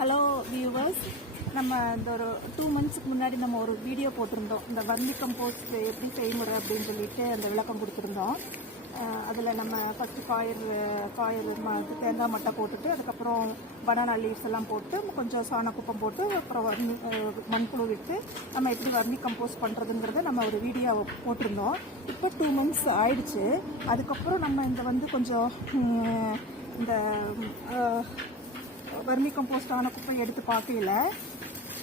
Hello viewers, நம்ம இந்த ஒரு 2 monthsக்கு முன்னாடி நம்ம ஒரு வீடியோ போட்டிருந்தோம். இந்த வர்மி கம்போஸ்ட் எப்படி செய்முறை அப்படின்னு சொல்லிட்டு அந்த விளக்கம் கொடுத்துருந்தோம். அதில் நம்ம ஃபஸ்ட்டு காயர் தேங்காய் மட்டை போட்டுட்டு, அதுக்கப்புறம் பனானா லீவ்ஸ் எல்லாம் போட்டு, கொஞ்சம் சாணக்குப்பம் போட்டு, அப்புறம் மண்புழு விட்டு நம்ம எப்படி வர்மி கம்போஸ்ட் பண்ணுறதுங்கிறத நம்ம ஒரு வீடியோ போட்டிருந்தோம். இப்போ 2 months ஆயிடுச்சு. அதுக்கப்புறம் நம்ம இந்த கொஞ்சம் இந்த வர்மி கம்போஸ்ட் ஆன குப்பை எடுத்து பார்க்கல.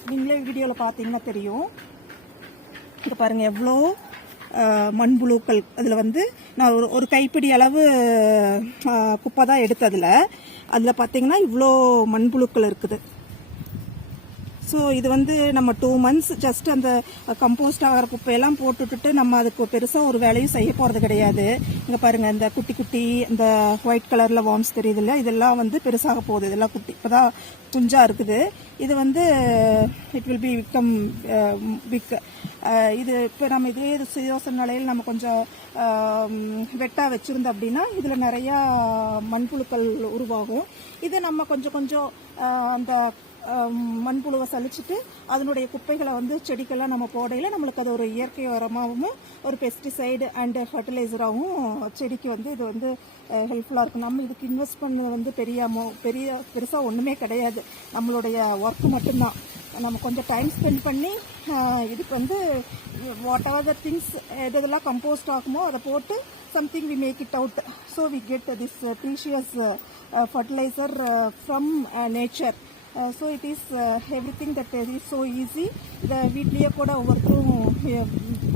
நீங்களே வீடியோவில் பார்த்தீங்கன்னா தெரியும். இங்கே பாருங்கள் எவ்வளோ மண்புழுக்கள். அதில் நான் ஒரு கைப்பிடி அளவு குப்பை தான் எடுத்ததில். அதில் பார்த்தீங்கன்னா இவ்வளோ மண்புழுக்கள் இருக்குது. ஸோ இது நம்ம 2 months ஜஸ்ட் அந்த கம்போஸ்ட் ஆகிற குப்பையெல்லாம் போட்டுட்டு நம்ம அதுக்கு பெருசாக ஒரு வேலையும் செய்ய போகிறது கிடையாது. இங்கே பாருங்கள், இந்த குட்டி குட்டி இந்த ஒயிட் கலரில் வார்ம்ஸ் தெரியுது இல்லை, இதெல்லாம் பெருசாக போகுது. இதெல்லாம் குட்டி இப்போ தான் குஞ்சாக இருக்குது. இது it will be become big. இது இப்போ நம்ம இதே யோசனை நிலையில் நம்ம கொஞ்சம் வெட்டாக வச்சுருந்தோம் அப்படின்னா இதில் நிறையா மண்புழுக்கள் உருவாகும். இது நம்ம கொஞ்சம் அந்த மண்புழுவை சலிச்சுட்டு அதனுடைய குப்பைகளை செடிக்கெல்லாம் நம்ம போடையில் நம்மளுக்கு அது ஒரு இயற்கை உரமாகவும் ஒரு பெஸ்டிசைடு அண்ட் ஃபர்டிலைசராகவும் செடிக்கு இது ஹெல்ப்ஃபுல்லாக இருக்கும். நம்ம இதுக்கு இன்வெஸ்ட் பண்ணது பெருசாக ஒன்றுமே கிடையாது. நம்மளுடைய ஒர்க்கு மட்டும்தான். நம்ம கொஞ்சம் டைம் ஸ்பெண்ட் பண்ணி இதுக்கு வாட் எவர் த திங்ஸ் எதெல்லாம் கம்போஸ்ட் ஆகுமோ அதை போட்டு something we make it out, so we get this precious fertilizer from nature. So it is everything that is so easy. இந்த வீட்லேயே கூட ஒவ்வொருத்தரும்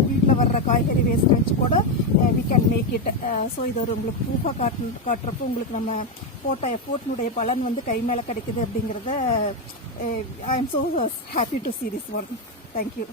வீட்டில் வர்ற காய்கறி வேஸ்ட் வச்சு கூட we can make it. So இது ஒரு உங்களுக்கு ப்ரூஃபாக காட்டுறப்போ உங்களுக்கு நம்ம போட்ட எஃபோர்ட்னுடைய பலன் கை மேலே கிடைக்குது அப்படிங்கிறத I am so happy to see this one. Thank you.